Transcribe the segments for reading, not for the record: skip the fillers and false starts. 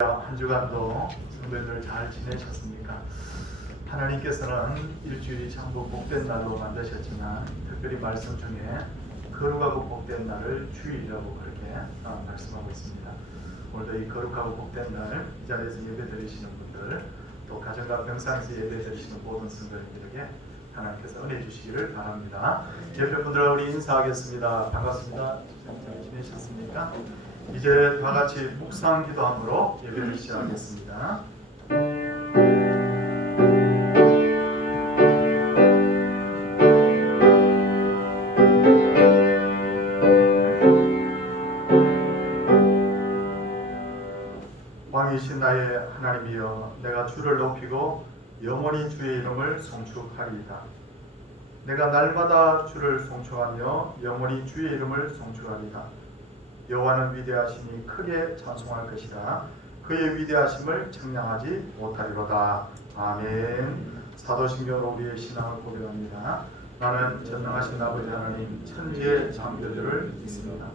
한 주간도 성도들 잘 지내셨습니까? 하나님께서는 일주일이 전부 복된 날로 만드셨지만 특별히 말씀 중에 거룩하고 복된 날을 주일이라고 그렇게 말씀하고 있습니다. 오늘도 이 거룩하고 복된 날 이 자리에서 예배 드리시는 분들, 또 가정과 병상에서 예배 드리시는 모든 성도님들에게 하나님께서 은혜 주시기를 바랍니다. 옆에 분들과 우리 인사하겠습니다. 반갑습니다. 잘 지내셨습니까? 이제 다 같이 묵상 기도함으로 예배를 시작하겠습니다. 왕이신 나의 하나님이여, 내가 주를 높이고 영원히 주의 이름을 송축하리이다. 내가 날마다 주를 송축하며 영원히 주의 이름을 송축하리이다. 여호와는 위대하시니 크게 찬송할 것이라. 그의 위대하심을 청량하지 못하리로다. 아멘. 사도신경으로 우리의 신앙을 고백합니다. 나는 전능하신 아버지 하나님 천지의 창조주를 믿습니다.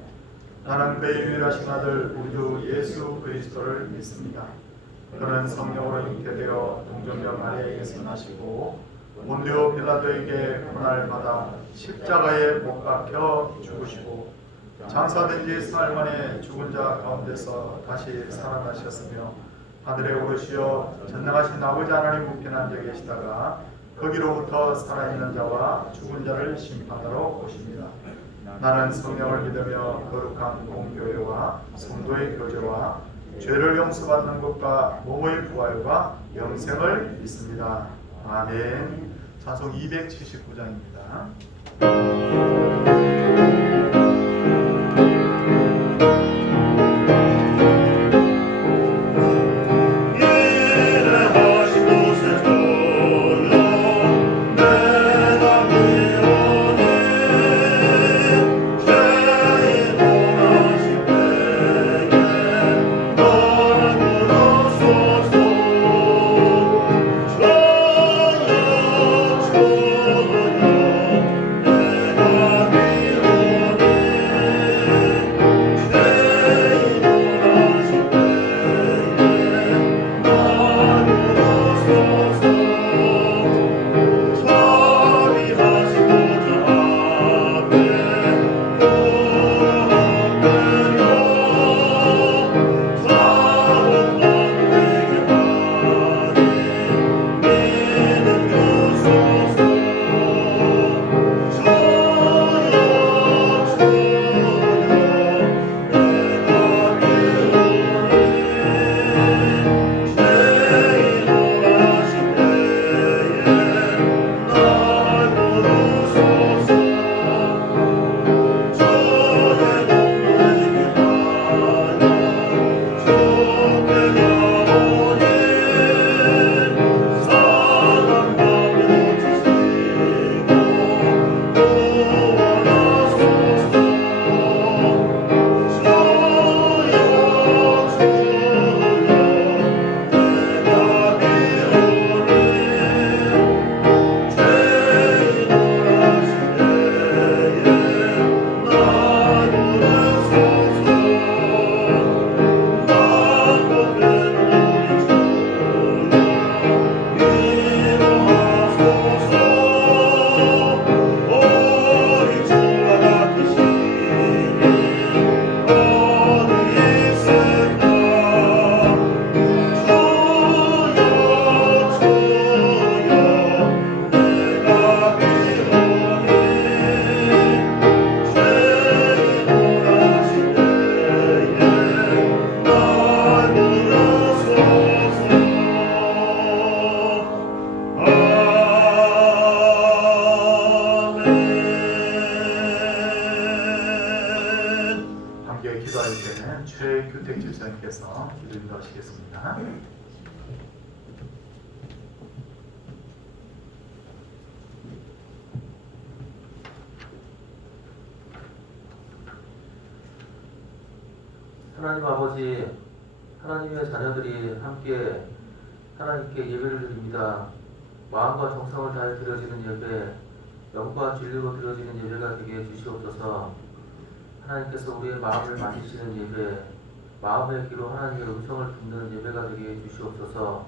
나는 그의 유일하신 아들 우리 주 예수 그리스도를 믿습니다. 그는 성령으로 잉태되어 동정녀 마리아에게서 나시고 본디오 빌라도에게 고난을 받아 십자가에 못 박혀 죽으시고 장사된 지 사흘 만에 죽은 자 가운데서 다시 살아나셨으며 하늘에 오르시어 전능하신 아버지 하나님 우편에 앉아 계시다가 거기로부터 살아있는 자와 죽은 자를 심판하러 오십니다. 나는 성령을 믿으며 거룩한 공교회와 성도의 교제와 죄를 용서받는 것과 몸의 부활과 영생을 믿습니다. 아멘. 찬송 279장입니다. 최규택 집사님께서 기도 인도하시겠습니다. 하나님 아버지, 하나님의 자녀들이 함께 하나님께 예배를 드립니다. 마음과 정성을 다해 드려지는 예배, 영과 진리로 드려지는 예배가 되게 해주시옵소서. 하나님께서 우리의 마음을 만지시는 예배, 마음의 귀로 하나님의 음성을 듣는 예배가 되게 해주시옵소서.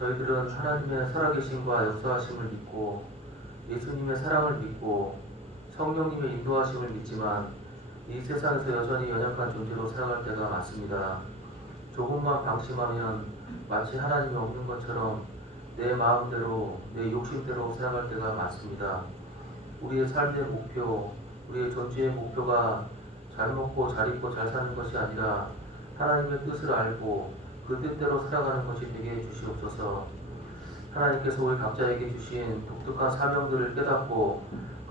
저희들은 하나님의 살아계심과 역사하심을 믿고 예수님의 사랑을 믿고 성령님의 인도하심을 믿지만 이 세상에서 여전히 연약한 존재로 살아갈 때가 많습니다. 조금만 방심하면 마치 하나님이 없는 것처럼 내 마음대로 내 욕심대로 살아갈 때가 많습니다. 우리의 삶의 목표, 우리의 존재의 목표가 잘 먹고 잘 입고 잘 사는 것이 아니라 하나님의 뜻을 알고 그 뜻대로 살아가는 것이 되게 해주시옵소서. 하나님께서 우리 각자에게 주신 독특한 사명들을 깨닫고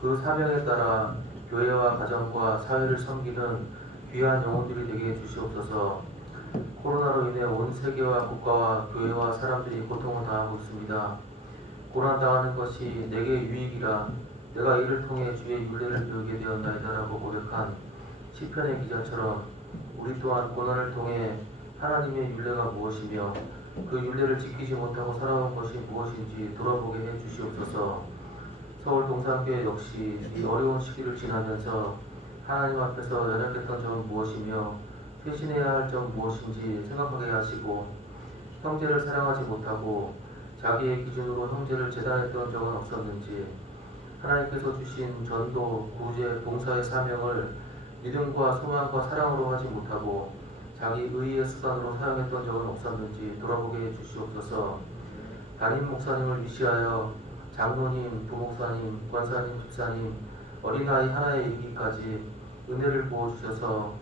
그 사명에 따라 교회와 가정과 사회를 섬기는 귀한 영혼들이 되게 해주시옵소서. 코로나로 인해 온 세계와 국가와 교회와 사람들이 고통을 당하고 있습니다. 고난당하는 것이 내게 유익이라 내가 이를 통해 주의 윤례를 배우게 되었나이다라고 고백한 시편의 기자처럼 우리 또한 고난을 통해 하나님의 윤례가 무엇이며 그 윤례를 지키지 못하고 살아온 것이 무엇인지 돌아보게 해주시옵소서. 서울 동산교회 역시 이 어려운 시기를 지나면서 하나님 앞에서 연약했던 점은 무엇이며 회신해야 할 점 무엇인지 생각하게 하시고 형제를 사랑하지 못하고 자기의 기준으로 형제를 재단했던 적은 없었는지 하나님께서 주신 전도, 구제, 봉사의 사명을 믿음과 소망과 사랑으로 하지 못하고 자기 의의 수단으로 사용했던 적은 없었는지 돌아보게 해주시옵소서. 담임 목사님을 위시하여 장로님, 부목사님, 권사님, 집사님, 어린아이 하나에 이르기까지 은혜를 부어주셔서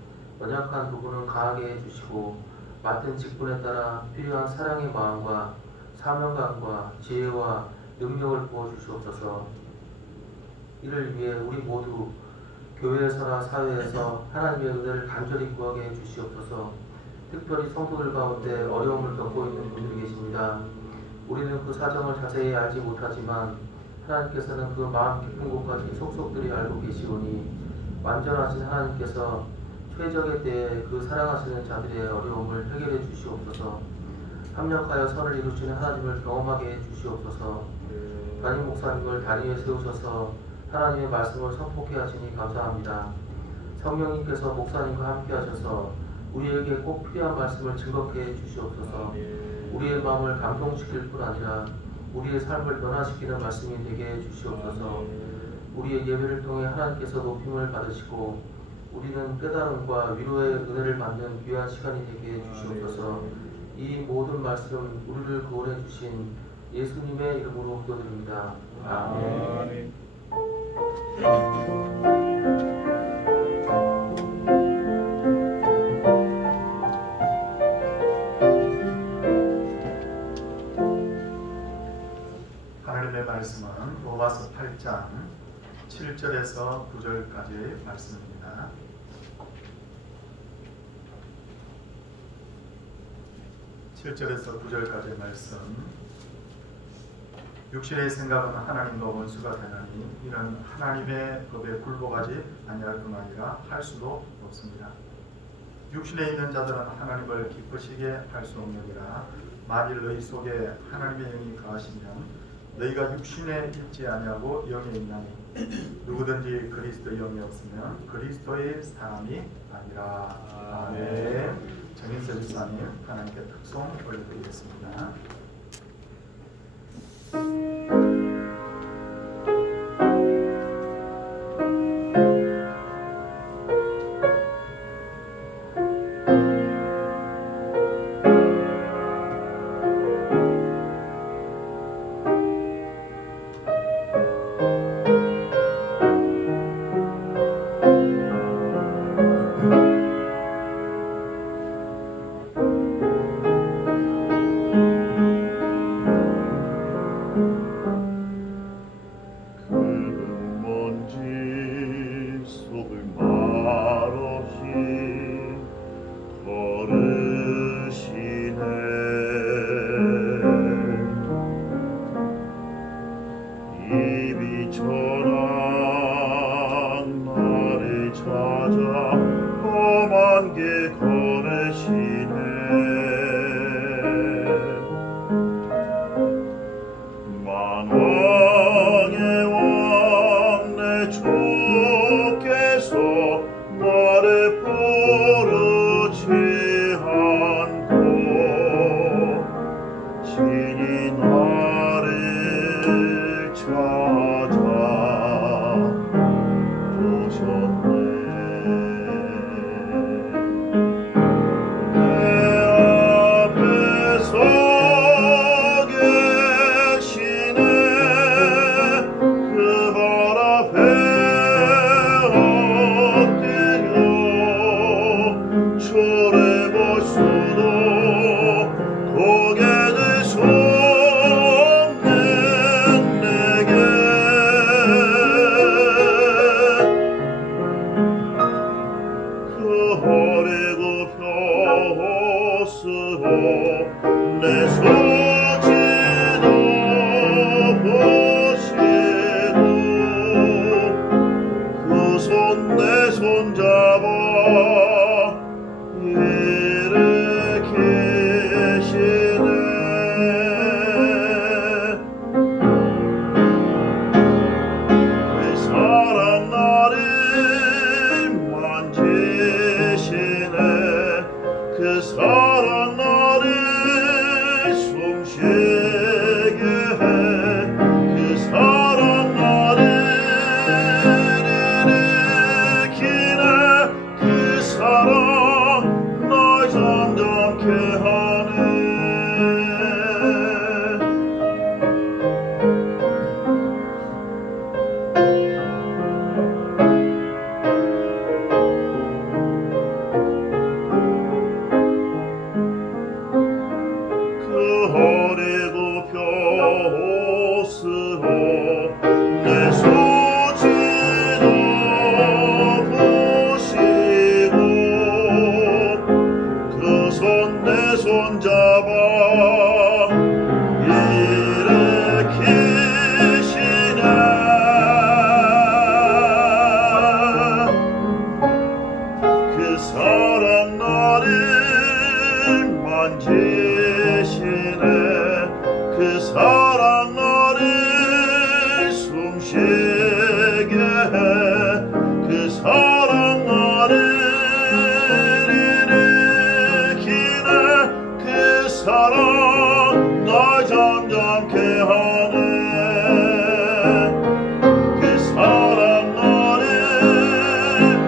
연약한 부분은 강하게 해주시고 맡은 직분에 따라 필요한 사랑의 마음과 사명감과 지혜와 능력을 부어주시옵소서. 이를 위해 우리 모두 교회에서나 사회에서 하나님의 은혜를 간절히 구하게 해주시옵소서. 특별히 성도들 가운데 어려움을 겪고 있는 분들이 계십니다. 우리는 그 사정을 자세히 알지 못하지만 하나님께서는 그 마음 깊은 곳까지 속속들이 알고 계시오니 완전하신 하나님께서 최적의 때에 그 사랑하시는 자들의 어려움을 해결해 주시옵소서. 합력하여 선을 이루시는 하나님을 경험하게 해 주시옵소서. 담임 목사님을 다리에 세우셔서 하나님의 말씀을 선포케 하시니 감사합니다. 성령님께서 목사님과 함께 하셔서 우리에게 꼭 필요한 말씀을 증거케 해 주시옵소서. 우리의 마음을 감동시킬 뿐 아니라 우리의 삶을 변화시키는 말씀이 되게 해 주시옵소서. 우리의 예배를 통해 하나님께서 높임을 받으시고 우리는 깨달음과 위로의 은혜를 받는 귀한 시간이 되게 해 주시옵소서. 이 모든 말씀 우리를 구원해 주신 예수님의 이름으로 기도드립니다. 아멘. 하나님의 말씀은 로마서 8장 7절에서 9절까지의 말씀입니다. 7절에서 9절까지의 말씀. 육신의 생각은 하나님과 원수가 되나니 이는 하나님의 법에 굴복하지 아니할 뿐 아니라 할 수도 없습니다. 육신에 있는 자들은 하나님을 기쁘시게 할 수 없느니라. 만일 너희 속에 하나님의 영이 거하시면 너희가 육신에 있지 아니하고 영에 있나니 누구든지 그리스도 영이 없으면 그리스도의 사람이 아니라. 아멘. 정인세 집사님 하나님께 특송 올려드리겠습니다. 내 소지도 보시고 그 손 내 손 잡아 일으키시네. 그 사랑 나를 만지시네. 그 사랑 나를 숨쉬게 해. 그 사랑 나를 일으키네. 그 사랑 날 잠잠케 하네. 그 허리 굽혀 옷으로 내 소지도 보시고 그 손 내 손 잡아 일으키시네. 그 사랑 나를 만지시네. 그 사랑 나를 숨쉬게 해. 그 사랑 나를 일으키네. 그 사랑 날 잠잠케 하네. 그 사랑 나를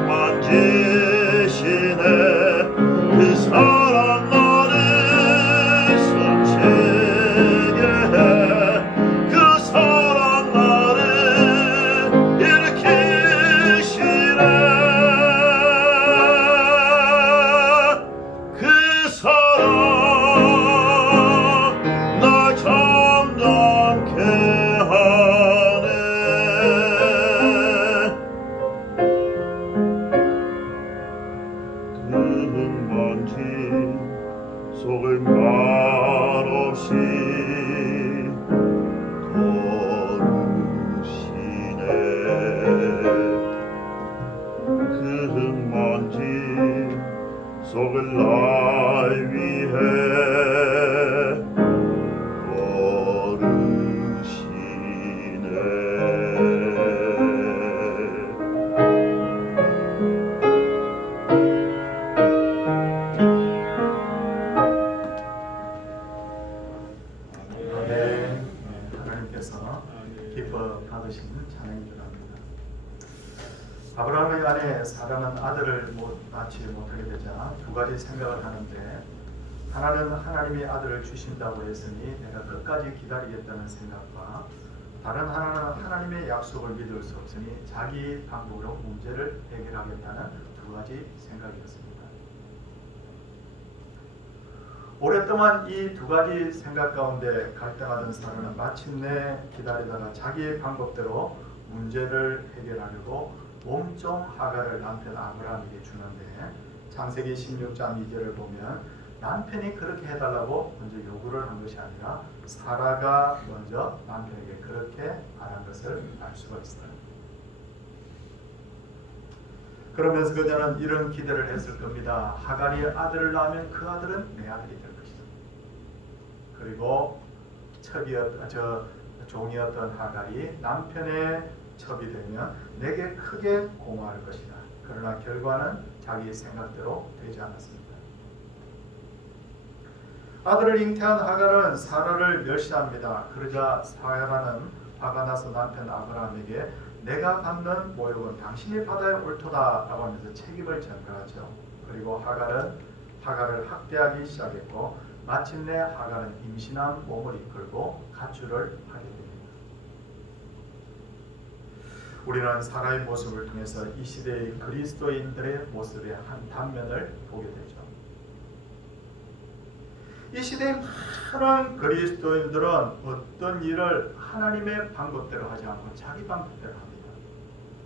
만지시네. 그 사랑 나를 숨쉬게 해. 그 사랑 나를 일으키시네. 그 사랑 날 잠잠케 하네. 그 흙먼지 속을 말없이 걸으시네. 그 흙먼지 속을 날 위해 하나님께서 기뻐 받으시는 찬양인 줄 압니다. 아브라함의 아내 사라는 아들을 낳지 못하게 되자 두 가지 생각을 하는데, 하나는 하나님이 아들을 주신다고 했으니 내가 끝까지 기다리겠다는 생각과, 다른 하나는 하나님의 약속을 믿을 수 없으니 자기 방법으로 문제를 해결하겠다는 두 가지 생각이었습니다. 오랫동안 이 두 가지 생각 가운데 갈등하던 사라는 마침내 기다리다가 자기의 방법대로 문제를 해결하려고 몸종 하갈을 남편 아브라함에게 주는데, 창세기 16장 2절을 보면 남편이 그렇게 해달라고 먼저 요구를 한 것이 아니라 사라가 먼저 남편에게 그렇게 말한 것을 알 수가 있어요. 그러면서 그녀는 이런 기대를 했을 겁니다. 하갈이 아들을 낳으면 그 아들은 내 아들이 될 것이다. 그리고 종이었던 하갈이 남편의 첩이 되면 내게 크게 공허할 것이다. 그러나 결과는 자기 생각대로 되지 않았습니다. 아들을 잉태한 하갈은 사라를 멸시합니다. 그러자 사라는 화가 나서 남편 아브라함에게 내가 받는 모욕은 당신이 받아야 옳도다 라고 하면서 책임을 전가하죠. 그리고 하갈을 학대하기 시작했고, 마침내 하갈은 임신한 몸을 이끌고 가출을 하게 됩니다. 우리는 사라의 모습을 통해서 이 시대의 그리스도인들의 모습의 한 단면을 보게 되죠. 이 시대의 많은 그리스도인들은 어떤 일을 하나님의 방법대로 하지 않고 자기 방법대로 합니다.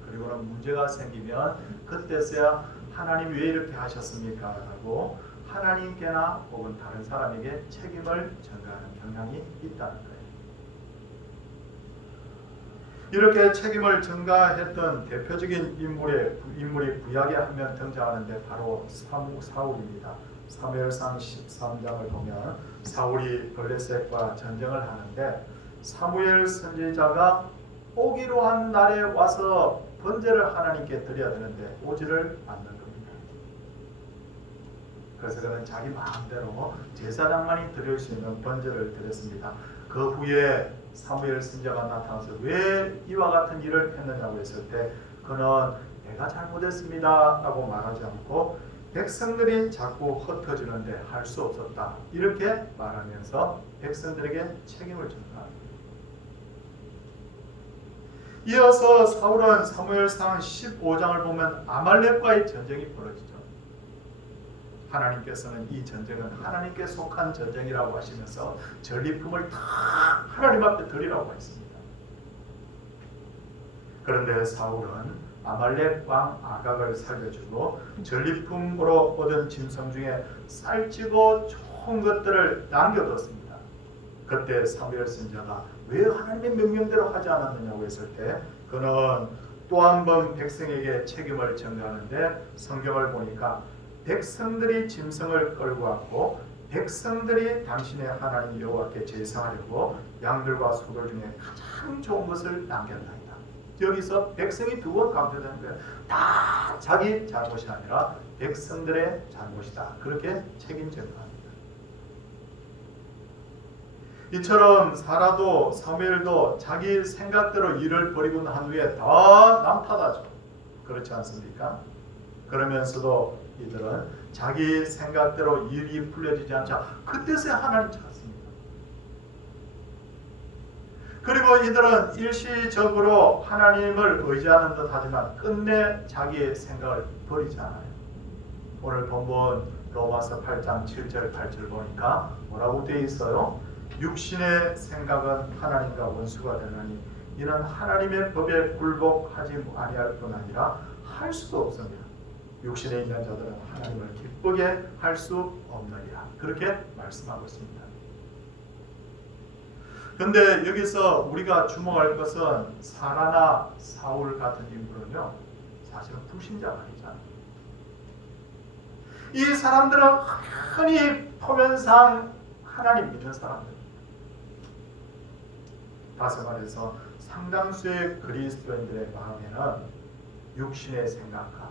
그리고는 문제가 생기면 그때서야 하나님 왜 이렇게 하셨습니까? 라고 하나님께나 혹은 다른 사람에게 책임을 전가하는 경향이 있다는 거예요. 이렇게 책임을 전가했던 대표적인 인물이 구약에 한 명 등장하는데 바로 사울입니다. 사무엘상 13장을 보면 사울이 블레셋과 전쟁을 하는데 사무엘 선지자가 오기로 한 날에 와서 번제를 하나님께 드려야 되는데 오지를 않는 겁니다. 그래서 그는 자기 마음대로 제사장만이 드릴 수 있는 번제를 드렸습니다. 그 후에 사무엘 선지자가 나타나서 왜 이와 같은 일을 했느냐고 했을 때 그는 내가 잘못했습니다 라고 말하지 않고 백성들이 자꾸 흩어지는데 할 수 없었다 이렇게 말하면서 백성들에게 책임을 전가합니다. 이어서 사울은 사무엘상 15장을 보면 아말렉과의 전쟁이 벌어지죠. 하나님께서는 이 전쟁은 하나님께 속한 전쟁이라고 하시면서 전리품을 다 하나님 앞에 드리라고 했습니다. 그런데 사울은 아말렉 왕 아각을 살려주고 전리품으로 얻은 짐승 중에 쌀찌고 좋은 것들을 남겨뒀습니다. 그때 사무엘 선지자가 왜 하나님의 명령대로 하지 않았느냐고 했을 때 그는 또 한 번 백성에게 책임을 전가하는데 성경을 보니까 백성들이 짐승을 끌고 왔고 백성들이 당신의 하나님 여호와께 제사하려고 양들과 소들 중에 가장 좋은 것을 남겼나이다. 여기서 백성이 두 번 강조되는 거예요. 다 자기 잘못이 아니라 백성들의 잘못이다. 그렇게 책임 전가합니다. 이처럼 사라도 사무엘도 자기 생각대로 일을 벌이고 난 후에 다 남 탓하죠. 그렇지 않습니까? 그러면서도 이들은 자기 생각대로 일이 풀려지지 않자 그때서야 하나님 찾습니다. 그리고 이들은 일시적으로 하나님을 의지하는 듯 하지만 끝내 자기의 생각을 버리지 않아요. 오늘 본문 로마서 8장 7절 8절 보니까 뭐라고 되어 있어요? 육신의 생각은 하나님과 원수가 되느니 이는 하나님의 법에 굴복하지 아니할 뿐 아니라 할 수도 없습니다. 육신에 있는 자들은 하나님을 기쁘게 할 수 없느니라. 그렇게 말씀하고 있습니다. 그런데 여기서 우리가 주목할 것은 사라나 사울 같은 인물은요 사실은 불신자가 아니잖아요. 이 사람들은 흔히 표면상 하나님 믿는 사람들. 다시 말해서 상당수의 그리스도인들의 마음에는 육신의 생각과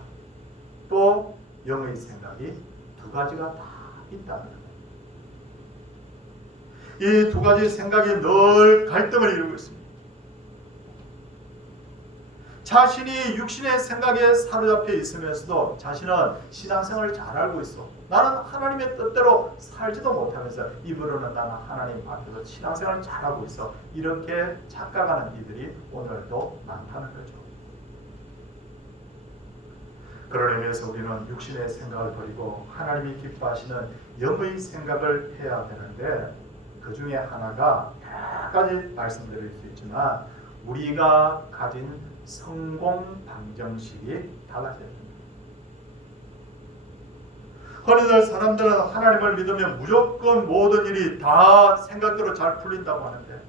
또 영의 생각이 두 가지가 다 있다는 거예요. 이 두 가지 생각이 늘 갈등을 이루고 있습니다. 자신이 육신의 생각에 사로잡혀 있으면서도 자신은 신앙생활을 잘 알고 있어. 나는 하나님의 뜻대로 살지도 못하면서 입으로는 나는 하나님 앞에서 신앙생활을 잘하고 있어. 이렇게 착각하는 이들이 오늘도 많다는 거죠. 그런 의미에서 우리는 육신의 생각을 버리고 하나님이 기뻐하시는 영의 생각을 해야 되는데 그 중에 하나가 여러 가지 말씀드릴 수 있지만 우리가 가진 성공 방정식이 달라져야 됩니다. 흔히들 사람들은 하나님을 믿으면 무조건 모든 일이 다 생각대로 잘 풀린다고 하는데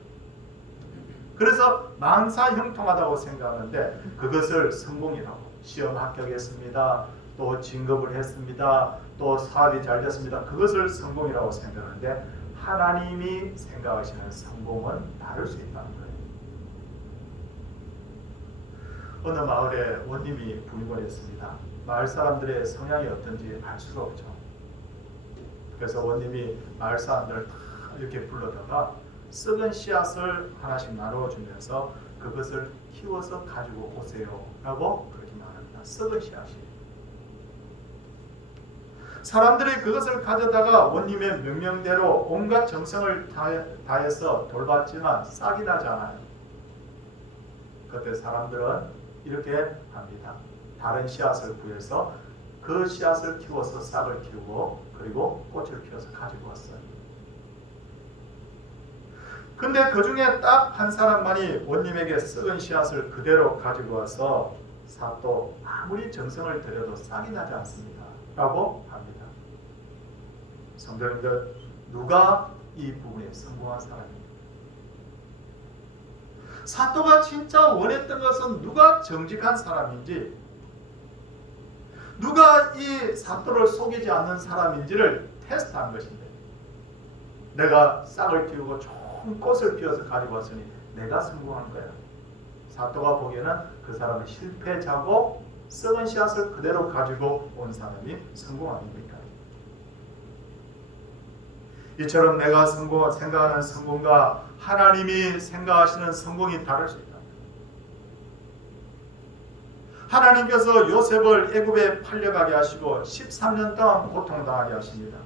그래서 만사형통하다고 생각하는데 그것을 성공이라고 시험 합격했습니다. 또 진급을 했습니다. 또 사업이 잘 됐습니다. 그것을 성공이라고 생각하는데 하나님이 생각하시는 성공은 다를 수 있다는 거예요. 어느 마을에 원님이 부임을 했습니다. 마을 사람들의 성향이 어떤지 알 수가 없죠. 그래서 원님이 마을 사람들을 다 이렇게 불러다가 썩은 씨앗을 하나씩 나누어주면서 그것을 키워서 가지고 오세요 라고 그렇게 말합니다. 썩은 씨앗이. 사람들이 그것을 가져다가 원님의 명령대로 온갖 정성을 다해서 돌봤지만 싹이 나지 않아요. 그때 사람들은 이렇게 합니다. 다른 씨앗을 구해서 그 씨앗을 키워서 싹을 키우고 그리고 꽃을 피워서 가지고 왔어요. 근데 그 중에 딱 한 사람만이 원님에게 썩은 씨앗을 그대로 가지고 와서 싹도 아무리 정성을 들여도 싹이 나지 않습니다 라고 합니다. 성도님들, 누가 이 부분에 성공한 사람입니까? 사도가 진짜 원했던 것은 누가 정직한 사람인지, 누가 이 사도를 속이지 않는 사람인지를 테스트한 것인데, 내가 싹을 틔우고 좋은 꽃을 피워서 가지고 왔으니 내가 성공한 거야. 사도가 보기에는 그 사람은 실패자고 썩은 씨앗을 그대로 가지고 온 사람이 성공 아닙니까? 이처럼 내가 생각하는 성공과 하나님이 생각하시는 성공이 다를 수 있다. 하나님께서 요셉을 애굽에 팔려가게 하시고 13년 동안 고통당하게 하십니다.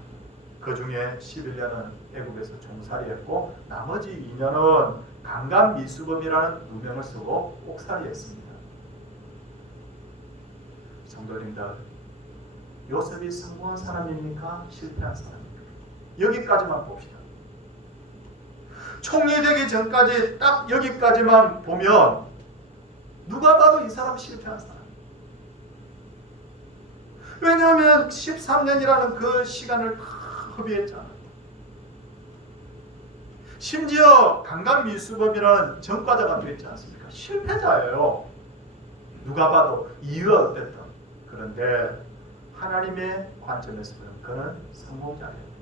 그 중에 11년은 애굽에서 종살이했고 나머지 2년은 강간 미수범이라는 누명을 쓰고 옥살이했습니다. 성도님들, 요셉이 성공한 사람입니까? 실패한 사람입니까? 여기까지만 봅시다. 총리 되기 전까지 딱 여기까지만 보면 누가 봐도 이 사람 실패한 사람. 왜냐하면 13년이라는 그 시간을 다 허비했잖아요. 심지어 강간미수범이라는 전과자가 되었지 않습니까? 실패자예요. 누가 봐도 이유가 어땠든. 그런데 하나님의 관점에서 보면 그는 성공자예요.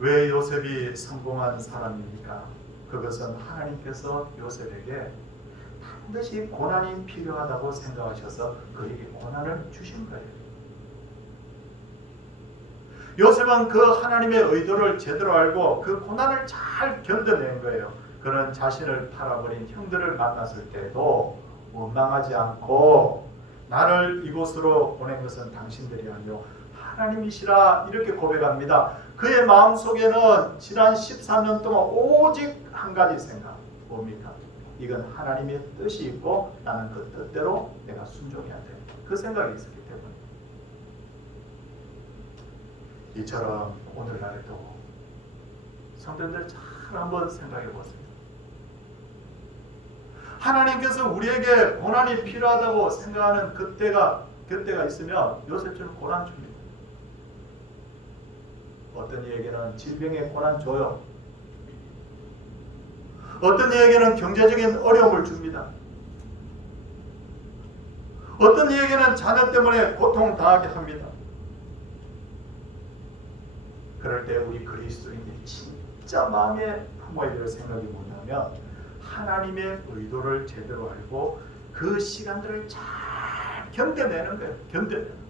왜 요셉이 성공한 사람입니까? 그것은 하나님께서 요셉에게 반드시 고난이 필요하다고 생각하셔서 그에게 고난을 주신 거예요. 요셉은 그 하나님의 의도를 제대로 알고 그 고난을 잘 견뎌낸 거예요. 그는 자신을 팔아버린 형들을 만났을 때도 원망하지 않고 나를 이곳으로 보낸 것은 당신들이 아니요 하나님이시라 이렇게 고백합니다. 그의 마음속에는 지난 13년 동안 오직 한 가지 생각. 뭡니까? 이건 하나님의 뜻이 있고 나는 그 뜻대로 내가 순종해야 돼. 그 생각이 있었기 때문에. 이처럼 오늘날에도 성도님들 잘 한번 생각해 보세요. 하나님께서 우리에게 고난이 필요하다고 생각하는 그때가 있으면 요셉처럼 고난 줍니다. 어떤 이에게는 질병의 고난 줘요. 어떤 이에게는 경제적인 어려움을 줍니다. 어떤 이에게는 자녀 때문에 고통당하게 합니다. 그럴 때 우리 그리스도인들이 진짜 마음에 품어야 될 생각이 뭐냐면 하나님의 의도를 제대로 알고 그 시간들을 잘 견뎌내는 거예요. 견뎌내는 거예요.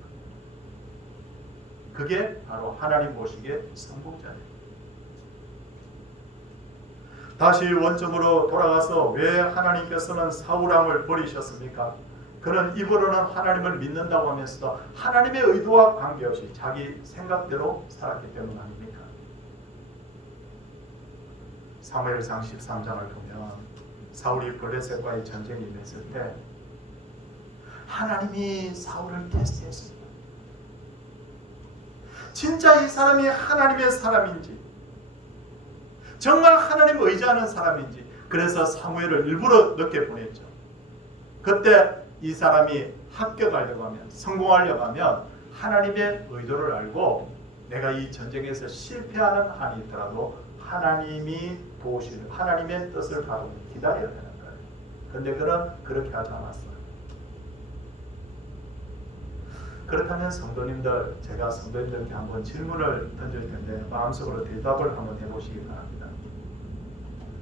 그게 바로 하나님 보시기에 성공자예요. 다시 원점으로 돌아가서 왜 하나님께서는 사울왕을 버리셨습니까? 그는 입으로는 하나님을 믿는다고 하면서도 하나님의 의도와 관계없이 자기 생각대로 살았기 때문 아닙니까? 사무엘상 13장을 보면 사울이 블레셋과의 전쟁이 임했을 때 하나님이 사울을 테스트했습니다. 진짜 이 사람이 하나님의 사람인지 정말 하나님 의지하는 사람인지 그래서 사무엘을 일부러 늦게 보냈죠. 그때 이 사람이 합격하려고 하면 성공하려고 하면 하나님의 의도를 알고 내가 이 전쟁에서 실패하는 한이 있더라도 하나님이 도우시는 하나님의 뜻을 바로 기다려야 되는 거예요. 그런데 그는 그렇게 하지 않았어요. 그렇다면 성도님들, 제가 성도님들께 한번 질문을 던질 텐데 마음속으로 대답을 한번 해보시기 바랍니다.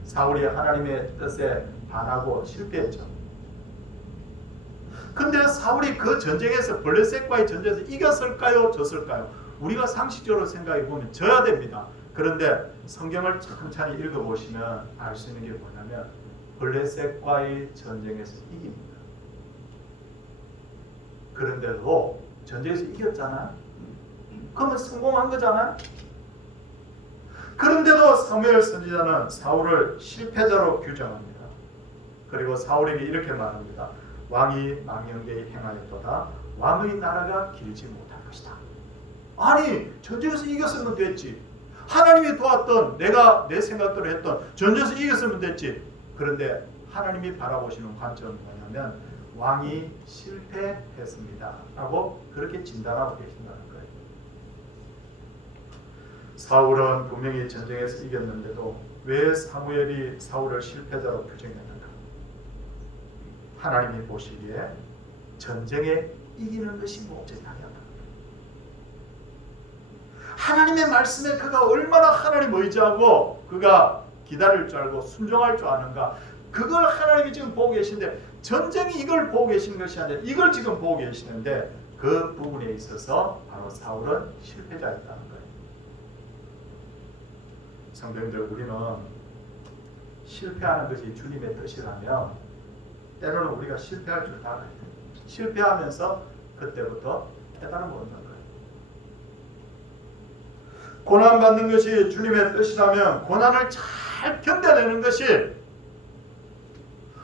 사울이 하나님의 뜻에 반하고 실패했죠. 근데 사울이 그 전쟁에서 블레셋과의 전쟁에서 이겼을까요? 졌을까요? 우리가 상식적으로 생각해 보면 져야 됩니다. 그런데 성경을 천천히 읽어보시면 알 수 있는 게 뭐냐면 블레셋과의 전쟁에서 이깁니다. 그런데도 전쟁에서 이겼잖아. 그러면 성공한 거잖아. 그런데도 사무엘 선지자는 사울을 실패자로 규정합니다. 그리고 사울에게 이렇게 말합니다. 왕이 망령되이 행하였도다. 왕의 나라가 길지 못할 것이다. 아니 전쟁에서 이겼으면 됐지. 하나님이 도왔던 내가 내 생각대로 했던 전쟁에서 이겼으면 됐지. 그런데 하나님이 바라보시는 관점은 뭐냐면 왕이 실패했습니다 라고 그렇게 진단하고 계신다는 거예요. 사울은 분명히 전쟁에서 이겼는데도 왜 사무엘이 사울을 실패자로 규정했는가? 하나님이 보시기에 전쟁에 이기는 것이 목적이 아니었다. 하나님의 말씀에 그가 얼마나 하나님 의지하고 그가 기다릴 줄 알고 순종할 줄 아는가, 그걸 하나님이 지금 보고 계신데, 전쟁이 이걸 보고 계신 것이 아니라 이걸 지금 보고 계시는데, 그 부분에 있어서 바로 사울은 실패자였다는 거예요. 성도님들, 우리는 실패하는 것이 주님의 뜻이라면 때로는 우리가 실패할 줄 다 알아야 돼요. 실패하면서 그때부터 깨달음을 얻는 거예요. 고난받는 것이 주님의 뜻이라면 고난을 잘 견뎌내는 것이,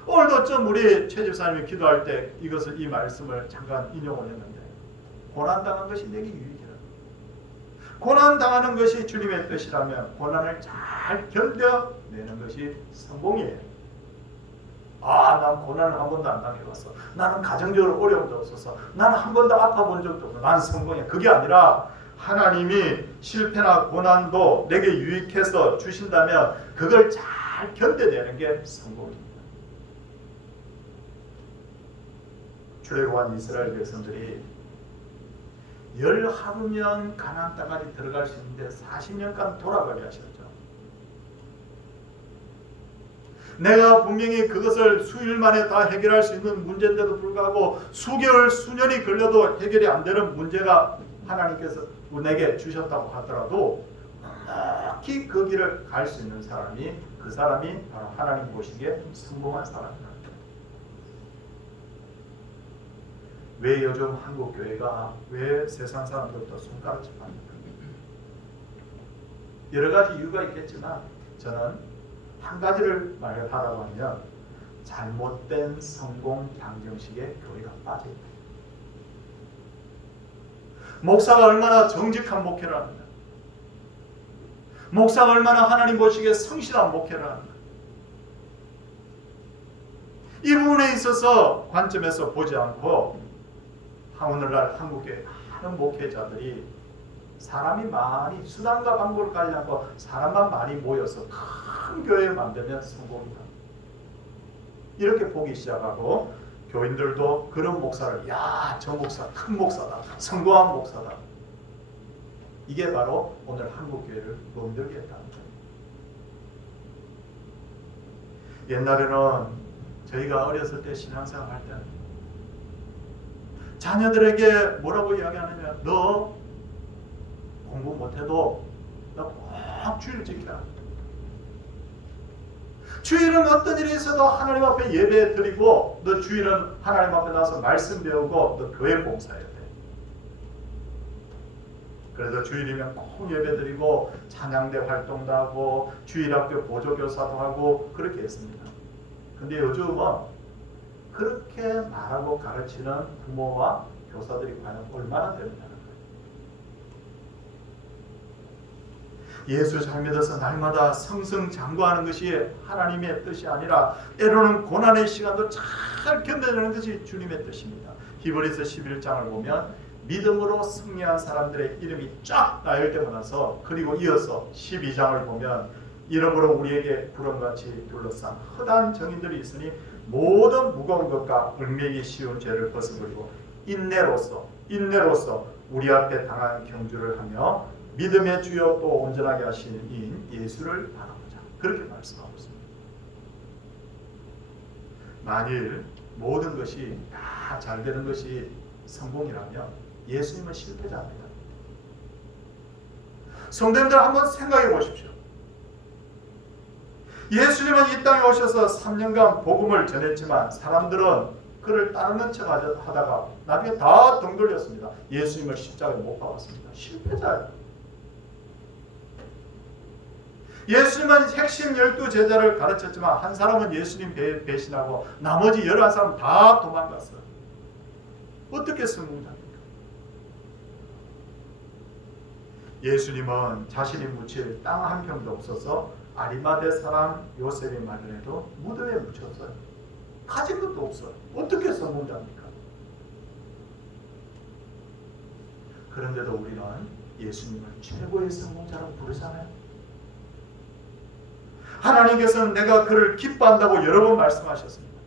오늘도 좀 우리 최 집사님이 기도할 때 이 말씀을 잠깐 인용을 했는데, 고난당한 것이 내게 유익이라. 고난당하는 것이 주님의 뜻이라면 고난을 잘 견뎌내는 것이 성공이에요. 난 고난을 한 번도 안 당해봤어. 나는 가정적으로 어려움도 없어서. 나는 한 번도 아파본 적도 없어. 난 성공이야. 그게 아니라 하나님이 실패나 고난도 내게 유익해서 주신다면 그걸 잘 견뎌내는 게 성공입니다. 출애굽한 이스라엘 백성들이 10하루면 가나안 땅까지 들어갈 수 있는데 40년간 돌아가게 하셨죠. 내가 분명히 그것을 수일 만에 다 해결할 수 있는 문제인데도 불구하고 수개월, 수년이 걸려도 해결이 안 되는 문제가 하나님께서 내게 주셨다고 하더라도 넉넉히 그 길을 갈 수 있는 사람이, 그 사람이 바로 하나님 보시기에 성공한 사람이다. 왜 요즘 한국 교회가 왜 세상 사람들도 손가락질 합니까? 여러 가지 이유가 있겠지만 저는 한 가지를 말하라고 하면 잘못된 성공 방정식에 교회가 빠져 있다. 목사가 얼마나 정직한 목회를 하는가, 목사가 얼마나 하나님 보시기에 성실한 목회를 하는가, 이 부분에 있어서 관점에서 보지 않고 오늘날 한국의 많은 목회자들이 사람이 많이, 수단과 방법을 가리지 않고 사람만 많이 모여서 큰 교회를 만들면 성공이다, 이렇게 보기 시작하고, 교인들도 그런 목사를, 저 목사 큰 목사다, 성공한 목사다, 이게 바로 오늘 한국교회를 멍들게 했다는 거예요. 옛날에는 저희가 어렸을 때 신앙생활 할 때는 자녀들에게 뭐라고 이야기하느냐, 너 공부 못해도 너 꼭 주일 지켜라. 주일은 어떤 일이 있어도 하나님 앞에 예배 드리고, 너 주일은 하나님 앞에 나서 말씀 배우고 너 교회 봉사해야 돼. 그래서 주일이면 꼭 예배 드리고 찬양대 활동도 하고 주일학교 보조교사도 하고 그렇게 했습니다. 근데 요즘은 그렇게 말하고 가르치는 부모와 교사들이 과연 얼마나 되느냐는 거예요. 예수 잘 믿어서 날마다 성승장구하는 것이 하나님의 뜻이 아니라 때로는 고난의 시간도 잘 견뎌내는 것이 주님의 뜻입니다. 히브리서 11장을 보면 믿음으로 승리한 사람들의 이름이 쫙 나열되고 나서, 그리고 이어서 12장을 보면 이러므로 우리에게 구름같이 둘러싼 허다한 정인들이 있으니 모든 무거운 것과 얽매이기 쉬운 죄를 벗어버리고 인내로서 우리 앞에 당한 경주를 하며 믿음의 주여 또 온전하게 하시는 이인 예수를 바라보자, 그렇게 말씀하고 있습니다. 만일 모든 것이 다 잘 되는 것이 성공이라면 예수님은 실패자입니다. 성도님들 한번 생각해 보십시오. 예수님은 이 땅에 오셔서 3년간 복음을 전했지만 사람들은 그를 따르는 척 하다가 나중에 다 등 돌렸습니다. 예수님을 십자가에 못 박았습니다. 실패자예요. 예수님은 핵심 12제자를 가르쳤지만 한 사람은 예수님 배신하고 나머지 11사람 다 도망갔어요. 어떻게 성공자입니까? 예수님은 자신이 묻힐 땅 한 평도 없어서 아리마대 사람 요셉이 마련해도 무덤에 묻혔어요. 가진 것도 없어요. 어떻게 성공자입니까? 그런데도 우리는 예수님을 최고의 성공자라고 부르잖아요. 하나님께서는 내가 그를 기뻐한다고 여러 번 말씀하셨습니다.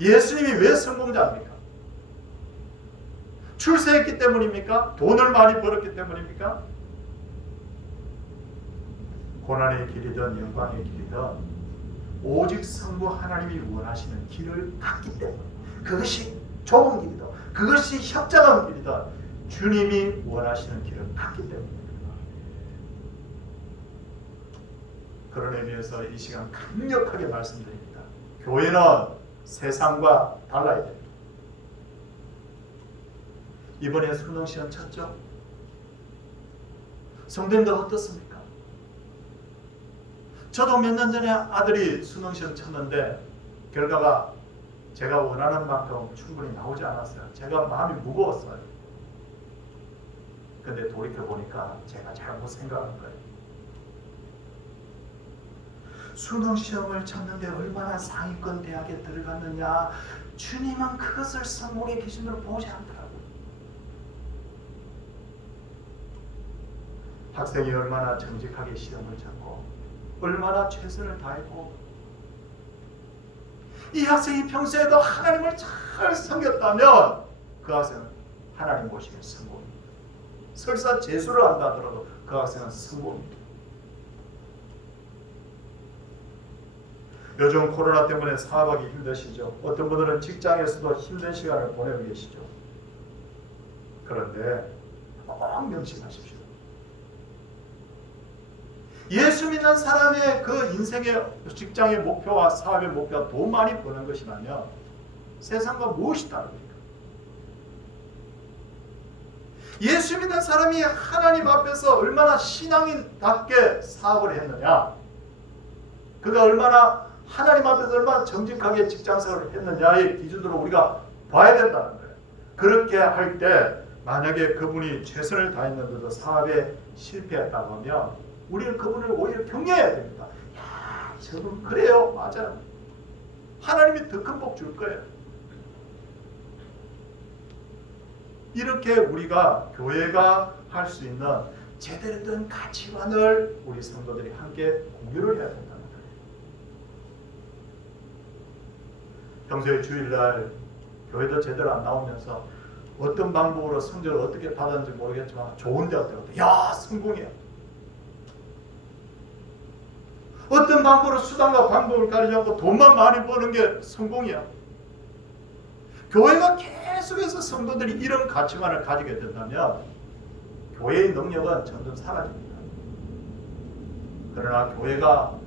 예수님이 왜 성공자입니까? 출세했기 때문입니까? 돈을 많이 벌었기 때문입니까? 고난의 길이든 영광의 길이든 오직 성부 하나님이 원하시는 길을 갔기 때문에, 그것이 좁은 길이든 그것이 협착한 길이든 주님이 원하시는 길을 갔기 때문입니다. 그런 의미에서 이 시간 강력하게 말씀드립니다. 교회는 세상과 달라야 됩니다. 이번에 수능 시험 쳤죠? 성도님들 어떻습니까? 저도 몇 년 전에 아들이 수능 시험 쳤는데 결과가 제가 원하는 만큼 충분히 나오지 않았어요. 제가 마음이 무거웠어요. 근데 돌이켜보니까 제가 잘못 생각한 거예요. 수능 시험을 쳤는데 얼마나 상위권 대학에 들어갔느냐, 주님은 그것을 성공의 기준으로 보지 않더라고요. 학생이 얼마나 정직하게 시험을 쳤고 얼마나 최선을 다했고, 이 학생이 평소에도 하나님을 잘 섬겼다면 그 학생은 하나님 보시기에 성공입니다. 설사 재수를 한다 하더라도 그 학생은 성공입니다. 요즘 코로나 때문에 사업하기 힘드시죠? 어떤 분들은 직장에서도 힘든 시간을 보내고 계시죠? 그런데 꼭 명심하십시오. 예수 믿는 사람의 그 인생의 직장의 목표와 사업의 목표가 돈 많이 버는 것이라면 세상과 무엇이 다릅니까? 예수 믿는 사람이 하나님 앞에서 얼마나 신앙인답게 사업을 했느냐, 그가 얼마나 하나님 앞에서 얼마나 정직하게 직장생활을 했느냐의 기준으로 우리가 봐야 된다는 거예요. 그렇게 할 때 만약에 그분이 최선을 다했는데도 사업에 실패했다고 하면 우리는 그분을 오히려 격려해야 됩니다. 야, 저분 그래요. 맞아요. 하나님이 더 큰 복 줄 거예요. 이렇게 우리가 교회가 할 수 있는 제대로 된 가치관을 우리 성도들이 함께 공유를 해야 된다는 거예요. 평소에 주일날 교회도 제대로 안 나오면서 어떤 방법으로 성적을 어떻게 받았는지 모르겠지만 좋은 데 어때요? 야, 성공이야. 어떤 방법으로 수단과 방법을 가리지 않고 돈만 많이 버는 게 성공이야. 교회가 계속해서 성도들이 이런 가치관을 가지게 된다면 교회의 능력은 점점 사라집니다. 그러나 교회가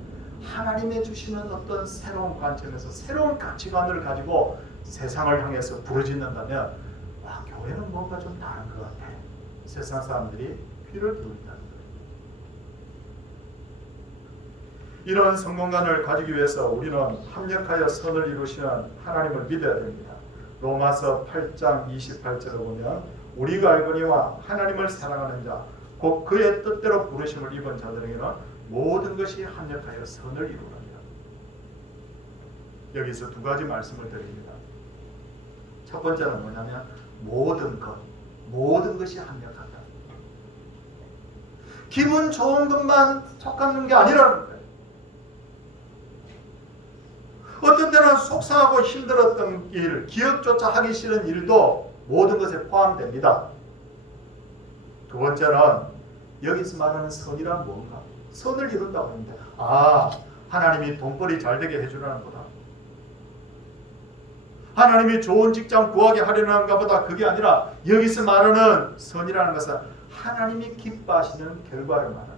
하나님의 주시는 어떤 새로운 관점에서 새로운 가치관을 가지고 세상을 향해서 부르짖는다면 와, 교회는 뭔가 좀 다른 것 같아. 세상 사람들이 귀를 기울인다는 거예요. 이런 성공관을 가지기 위해서 우리는 합력하여 선을 이루시는 하나님을 믿어야 됩니다. 로마서 8장 28절을 보면 우리가 알거니와 하나님을 사랑하는 자 곧 그의 뜻대로 부르심을 입은 자들에게는 모든 것이 합력하여 선을 이루느니라. 여기서 두 가지 말씀을 드립니다. 첫 번째는 뭐냐면 모든 것이 합력하다. 기분 좋은 것만 속하는 게 아니라는 거예요. 어떤 때는 속상하고 힘들었던 일, 기억조차 하기 싫은 일도 모든 것에 포함됩니다. 두 번째는 여기서 말하는 선이란 뭔가? 선을 이룬다고 합니다. 아, 하나님이 돈벌이 잘 되게 해주려는 거다. 하나님이 좋은 직장 구하게 하려는 것보다 그게 아니라 여기서 말하는 선이라는 것은 하나님이 기뻐하시는 결과를 말하는 거예요.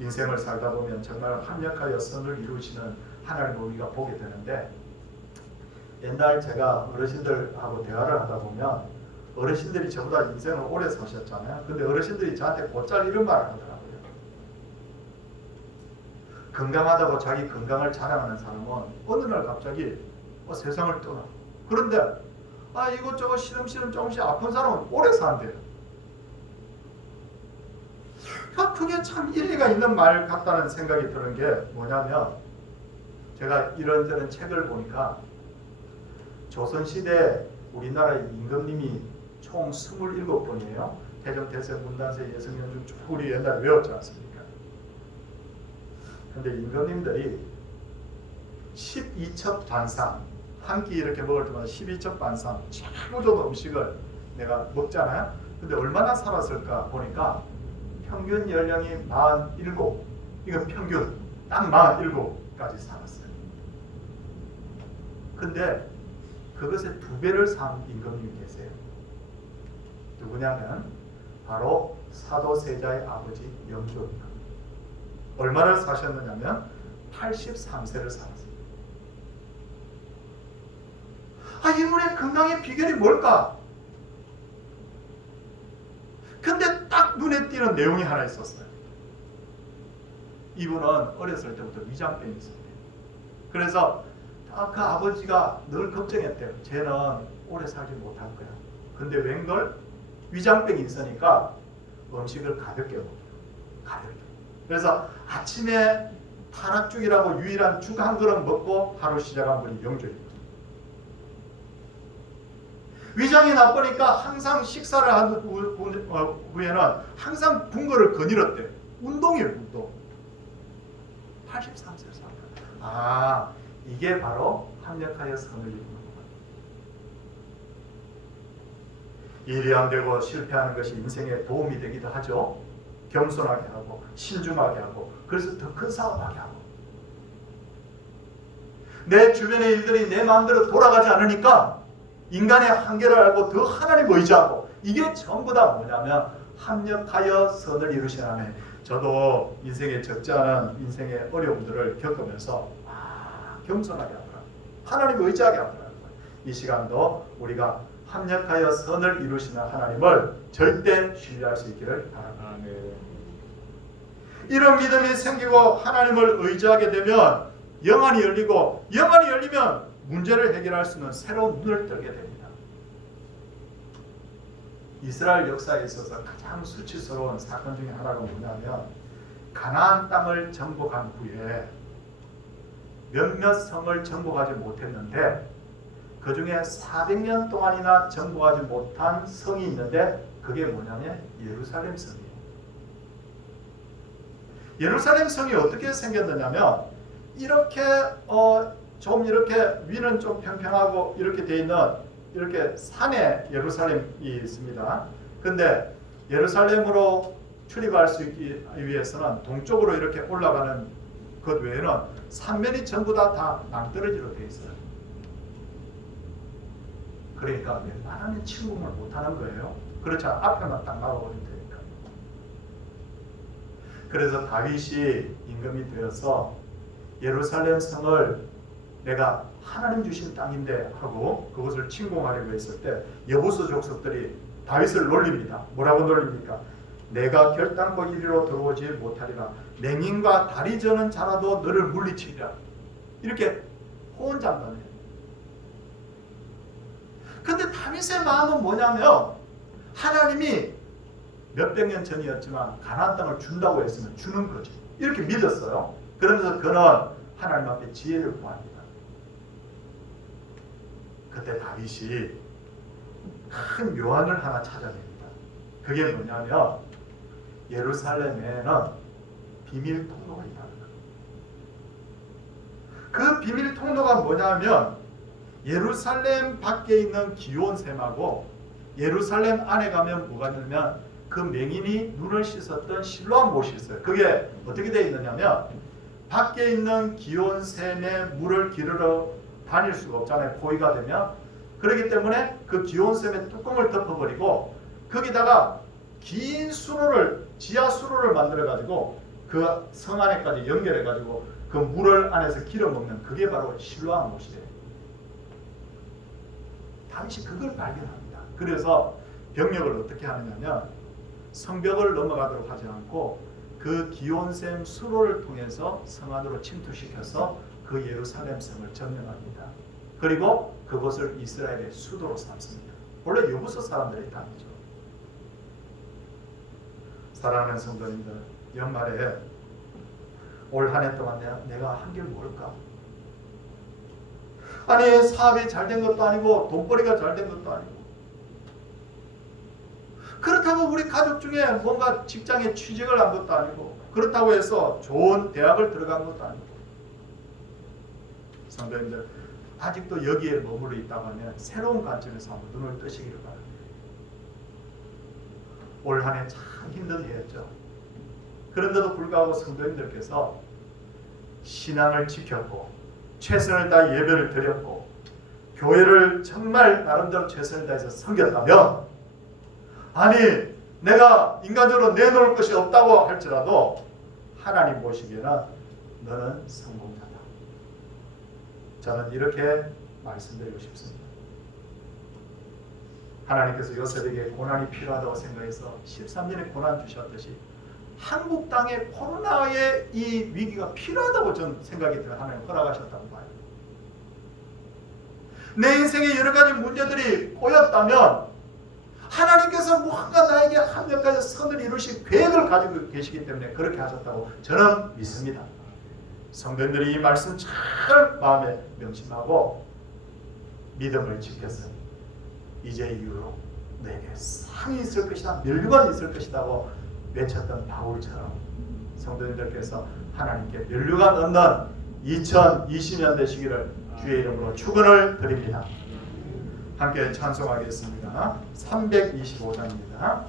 인생을 살다 보면 정말 합력하여 선을 이루시는 하나님을 우리가 보게 되는데, 옛날 제가 어르신들하고 대화를 하다 보면 어르신들이 저보다 인생을 오래 사셨잖아요. 근데 어르신들이 저한테 곧잘 이런 말을 하더라고요. 건강하다고 자기 건강을 자랑하는 사람은 어느 날 갑자기 세상을 떠나. 그런데 이것저것 시름시름 조금씩 아픈 사람은 오래 산대요. 그게 참 일리가 있는 말 같다는 생각이 드는 게 뭐냐면, 제가 이런저런 책을 보니까 조선시대 우리나라의 임금님이 총 27분이에요. 태종, 대선, 문단세, 예성, 연중 쭉 우리 옛날에 외웠지 않습니까? 근데 임금님들이 12첩 반상, 한 끼 이렇게 먹을 때마다 12첩 반상 최고 좋은 음식을 내가 먹잖아요. 근데 얼마나 살았을까 보니까 평균 연령이 47, 이건 평균 딱 47까지 살았어요. 근데 그것의 2배를 산 임금님이 계세요. 누구냐면 바로 사도세자의 아버지 영조입니다. 얼마를 사셨느냐면 83세를 살았어요. 이분의 건강의 비결이 뭘까? 근데 딱 눈에 띄는 내용이 하나 있었어요. 이분은 어렸을 때부터 위장병이 있었대요. 그래서 그 아버지가 늘 걱정했대요. 쟤는 오래 살지 못할 거야. 근데 웬걸 위장병이 있으니까 음식을 가볍게 먹어요. 가볍게. 그래서 아침에 타락죽이라고 유일한 죽 한 그릇 먹고 하루 시작한 분이 영조입니다. 위장이 나쁘니까 항상 식사를 한 후에는 항상 궁궐을 거닐었대요. 운동이에요, 운동. 83세를 살았다. 이게 바로 합력하여 선을 이루는 것. 일이 안 되고 실패하는 것이 인생에 도움이 되기도 하죠. 겸손하게 하고 신중하게 하고 그래서 더 큰 사업하게 하고 내 주변의 일들이 내 마음대로 돌아가지 않으니까 인간의 한계를 알고 더 하나님 의지하고 이게 전부 다 뭐냐면 합력하여 선을 이루신 하나님. 저도 인생에 적지 않은 인생의 어려움들을 겪으면서 겸손하게 하더라. 하나님 의지하게 하더라. 이 시간도 우리가 합력하여 선을 이루시는 하나님을 절대 신뢰할 수 있기를 바랍니다. 이런 믿음이 생기고 하나님을 의지하게 되면 영안이 열리고 영안이 열리면 문제를 해결할 수 있는 새로운 눈을 뜨게 됩니다. 이스라엘 역사에 있어서 가장 수치스러운 사건 중에 하나가 뭐냐면 가나안 땅을 정복한 후에 몇몇 성을 정복하지 못했는데 그 중에 400년 동안이나 정복하지 못한 성이 있는데 그게 뭐냐면 예루살렘 성이에요. 예루살렘 성이 어떻게 생겼느냐면 이렇게 좀 이렇게 위는 좀 평평하고 이렇게 돼 있는 이렇게 산에 예루살렘이 있습니다. 근데 예루살렘으로 출입할 수 있기 위해서는 동쪽으로 이렇게 올라가는 것 외에는 삼면이 전부 다 낭떠러지로 되어 있어요. 그러니까 웬만하면 침공을 못하는 거예요. 그렇지 않아 앞에만 딱 나가버리면 되니까. 그래서 다윗이 임금이 되어서 예루살렘 성을 내가 하나님 주신 땅인데 하고 그것을 침공하려고 했을 때 여부수 족속들이 다윗을 놀립니다. 뭐라고 놀립니까? 내가 결단코 이리로 들어오지 못하리라. 맹인과 다리 저는 자라도 너를 물리치리라. 이렇게 호언장담해요. 근데 다윗의 마음은 뭐냐면 하나님이 몇백 년 전이었지만 가나안 땅을 준다고 했으면 주는 거지. 이렇게 믿었어요. 그러면서 그는 하나님 앞에 지혜를 구합니다. 그때 다윗이 큰 묘안을 하나 찾아냅니다. 그게 뭐냐면 예루살렘에는 비밀 통로가 있다는 거예요. 그 비밀 통로가 뭐냐면 예루살렘 밖에 있는 기온샘하고 예루살렘 안에 가면 뭐가 있냐면 그 맹인이 눈을 씻었던 실로암 못이 있어요. 그게 어떻게 되어 있느냐면 밖에 있는 기온샘에 물을 기르러 다닐 수가 없잖아요. 포위가 되면. 그렇기 때문에 그 기온샘의 뚜껑을 덮어버리고 거기다가 긴 수로를 지하 수로를 만들어 가지고 그 성 안에까지 연결해 가지고 그 물을 안에서 길어 먹는 그게 바로 실로암 못이에요. 다윗이 그걸 발견합니다. 그래서 병력을 어떻게 하느냐면 성벽을 넘어가도록 하지 않고 그 기온샘 수로를 통해서 성 안으로 침투시켜서 그 예루살렘 성을 점령합니다. 그리고 그것을 이스라엘의 수도로 삼습니다. 원래 여부서 사람들의 땅이죠. 사랑하는 성도님들, 연말에 올 한 해 동안 내가 한 게 뭘까? 아니 사업이 잘 된 것도 아니고 돈벌이가 잘 된 것도 아니고 그렇다고 우리 가족 중에 뭔가 직장에 취직을 한 것도 아니고 그렇다고 해서 좋은 대학을 들어간 것도 아니고 성도님들 아직도 여기에 머물러 있다고 하면 새로운 관점에서 한번 눈을 뜨시기를 바랍니다. 올 한 해 참 힘든 해였죠. 그런데도 불구하고 성도님들께서 신앙을 지켰고 최선을 다해 예배를 드렸고 교회를 정말 나름대로 최선을 다해서 섬겼다면 아니 내가 인간적으로 내놓을 것이 없다고 할지라도 하나님 보시기에는 너는 성공자다. 저는 이렇게 말씀드리고 싶습니다. 하나님께서 요셉에게 고난이 필요하다고 생각해서 13년의 고난 주셨듯이 한국 땅에 코로나의 이 위기가 필요하다고 저는 생각이 들어요. 하나님 허락하셨다고 봐요. 내 인생에 여러 가지 문제들이 꼬였다면 하나님께서 무언가 나에게 한 몇 가지 선을 이루실 계획을 가지고 계시기 때문에 그렇게 하셨다고 저는 믿습니다. 성도님들이 이 말씀 잘 마음에 명심하고 믿음을 지켰어요. 이제 이후로 내게 상이 있을 것이다, 멸류관이 있을 것이라고 외쳤던 바울처럼 성도님들께서 하나님께 멸류관 얻는 2020년 되시기를 주의 이름으로 축원을 드립니다. 함께 찬송하겠습니다. 325장입니다.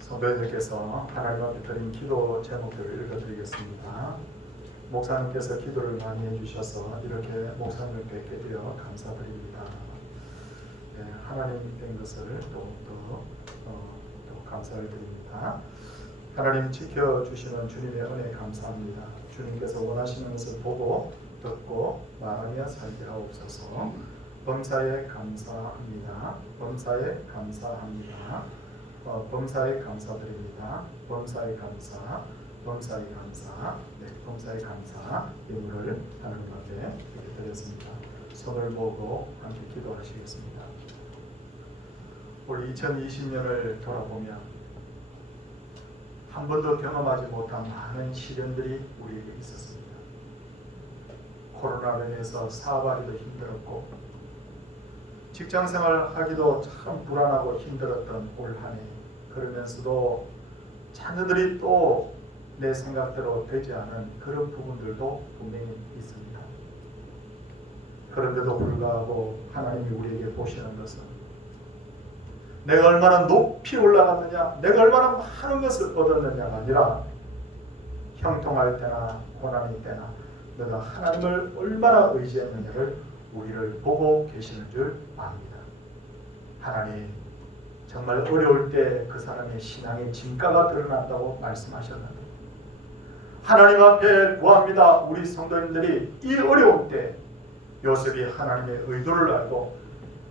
성도님들께서 하나님 앞에 드린 기도 제목들을 읽어드리겠습니다. 목사님께서 기도를 많이 해주셔서 이렇게 목사님을 뵙게 되어 감사드립니다. 네, 하나님 된 것을 더욱더 감사를 드립니다. 하나님 지켜주시는 주님의 은혜에 감사합니다. 주님께서 원하시는 것을 보고 듣고 말하며 살게 하옵소서. 범사에 감사합니다. 범사에 감사합니다. 범사에 감사드립니다. 범사에 감사, 범사에 감사, 네, 범사에 감사 예물을 하나님 앞에 드렸습니다. 손을 모으고 함께 기도하시겠습니다. 우리 2020년을 돌아보면 한 번도 경험하지 못한 많은 시련들이 우리에게 있었습니다. 코로나로 인해서 사업하기도 힘들었고 직장생활 하기도 참 불안하고 힘들었던 올 한 해, 그러면서도 자녀들이 또 내 생각대로 되지 않은 그런 부분들도 분명히 있습니다. 그런데도 불구하고 하나님이 우리에게 보시는 것은 내가 얼마나 높이 올라갔느냐, 내가 얼마나 많은 것을 얻었느냐가 아니라 형통할 때나 고난이 때나 내가 하나님을 얼마나 의지했느냐를 우리를 보고 계시는 줄 압니다. 하나님, 정말 어려울 때 그 사람의 신앙의 진가가 드러난다고 말씀하셨는데 하나님 앞에 구합니다. 우리 성도님들이 이 어려울 때 요셉이 하나님의 의도를 알고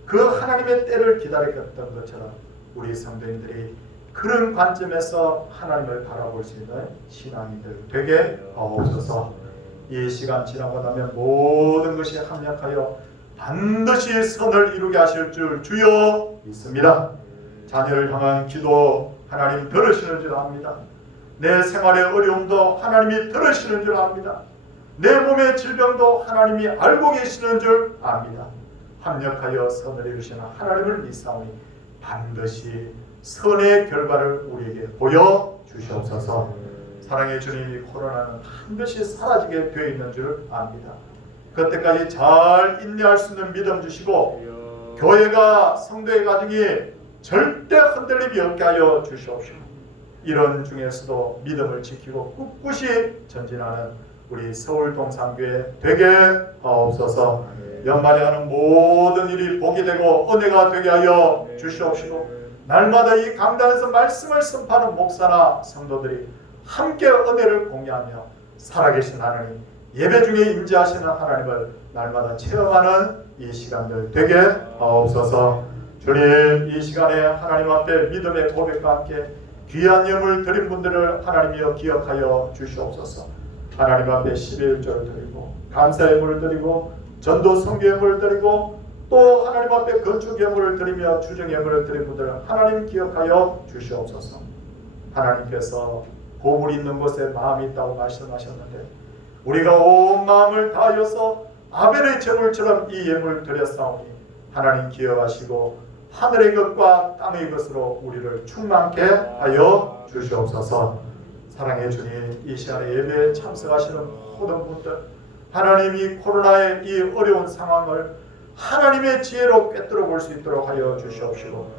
그 하나님의 때를 기다렸던 것처럼 우리 성도님들이 그런 관점에서 하나님을 바라볼 수 있는 신앙인들 되게 하옵소서. 이 시간 지나고 나면 모든 것이 합력하여 반드시 선을 이루게 하실 줄 주여 믿습니다. 자녀를 향한 기도 하나님 들으시는 줄 압니다. 내 생활의 어려움도 하나님이 들으시는 줄 압니다. 내 몸의 질병도 하나님이 알고 계시는 줄 압니다. 합력하여 선을 이루시는 하나님을 믿사오니 반드시 선의 결과를 우리에게 보여주시옵소서. 사랑의 주님, 이 코로나는 반드시 사라지게 되어 있는 줄 압니다. 그때까지 잘 인내할 수 있는 믿음 주시고 교회가 성도의 가정이 절대 흔들림이 없게 하여 주시옵시고 이런 중에서도 믿음을 지키고 꿋꿋이 전진하는 우리 서울 동산교회 되게 하옵소서. 연말에 하는 모든 일이 복이 되고 은혜가 되게 하여 주시옵시고 날마다 이 강단에서 말씀을 선포하는 목사나 성도들이 함께 은혜를 공유하며 살아계신 하나님, 예배 중에 임재하시는 하나님을 날마다 체험하는 이 시간들 되게 하옵소서. 주님, 이 시간에 하나님 앞에 믿음의 고백과 함께 귀한 예물 드린 분들을 하나님이여 기억하여 주시옵소서. 하나님 앞에 11절 드리고 감사 예물을 드리고 전도 선교 예물을 드리고 또 하나님 앞에 건축 예물을 드리며 주정 예물을 드린 분들을 하나님 기억하여 주시옵소서. 하나님께서 보물 있는 곳에 마음이 있다고 말씀하셨는데 우리가 온 마음을 다하여서 아벨의 제물처럼 이 예물을 드렸사오니 하나님 기억하시고 하늘의 것과 땅의 것으로 우리를 충만케 하여 주시옵소서. 사랑의 주님, 이 시간에 예배에 참석하시는 모든 분들 하나님이 코로나의 이 어려운 상황을 하나님의 지혜로 꿰뚫어 볼 수 있도록 하여 주시옵시고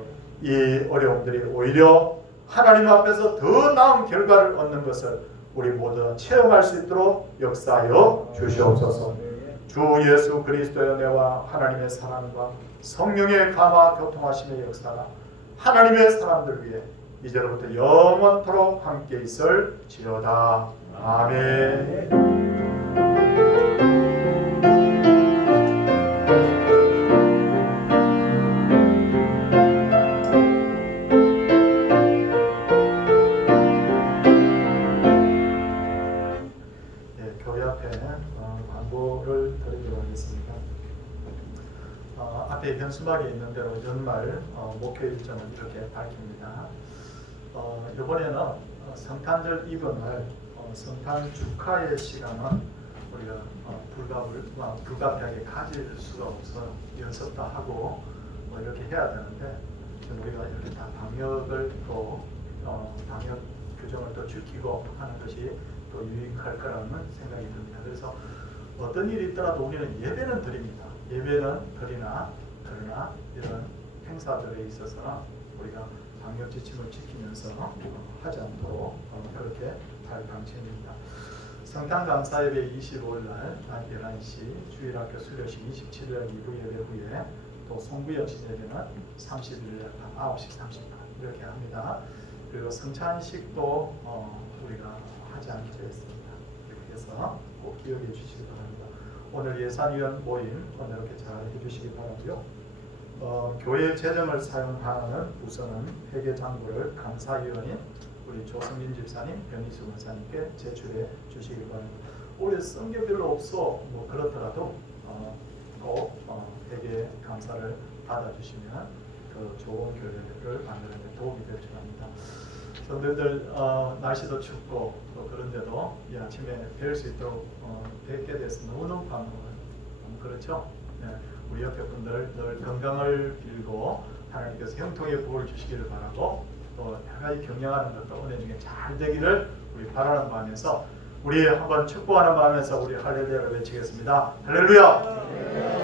이 어려움들이 오히려 하나님 앞에서 더 나은 결과를 얻는 것을 우리 모두 체험할 수 있도록 역사하여 주시옵소서. 주 예수 그리스도의 은혜와 하나님의 사랑과 성령의 감화 교통하심의 역사가 하나님의 사람들 위해 이제로부터 영원토록 함께 있을지어다. 아멘. 교회 앞에 광고를 드리도록 하겠습니다. 앞에 현수막에 있는 대로 연말 목표 일정을 이렇게 밝힙니다. 이번에는 성탄절 이브날 성탄 축하의 시간은 우리가 불가피하게 가질 수가 없어 연습도 하고 이렇게 해야 되는데 우리가 이렇게 다 방역을 또 방역 규정을 또 지키고 하는 것이 또 유익할 거라는 생각이 듭니다. 그래서 어떤 일이 있더라도 우리는 예배는 드립니다. 예배는 드리나 그러나 이런 행사들에 있어서는 우리가 방역 지침을 지키면서 하지 않도록 그렇게 잘 방침입니다. 성탄 감사 예배 25일 날 낮 11시, 주일학교 수료식 27일 2부 예배 후에 또 송구영신 예배는 30일 날 9시 30분 이렇게 합니다. 그리고 성찬식도 우리가 하지 않기로 했습니다. 이렇게 해서 꼭 기억해 주시기 바랍니다. 오늘 예산위원 모임 이렇게 잘 해주시기 바라고요. 교회 재정을 사용하는 우선은 회계장부를 감사위원인 우리 조성진 집사님, 변희수 원사님께 제출해 주시기 바랍니다. 올해 성교별로 없어 그렇더라도 꼭 회개 감사를 받아주시면 더 좋은 교회를 만드는 데 도움이 될 줄 압니다. 성도들 날씨도 춥고 또 그런데도 이 아침에 뵐 수 있도록 뵙게 돼서 너무너무 반가워요. 그렇죠? 네, 우리 옆에 분들 늘 건강을 빌고 하나님께서 형통의 복을 주시기를 바라고 또 여러 가지 경영하는 것도 은혜 중에 잘 되기를 우리 바라는 마음에서 우리 한번 축복하는 마음에서 우리 할렐루야를 외치겠습니다. 할렐루야!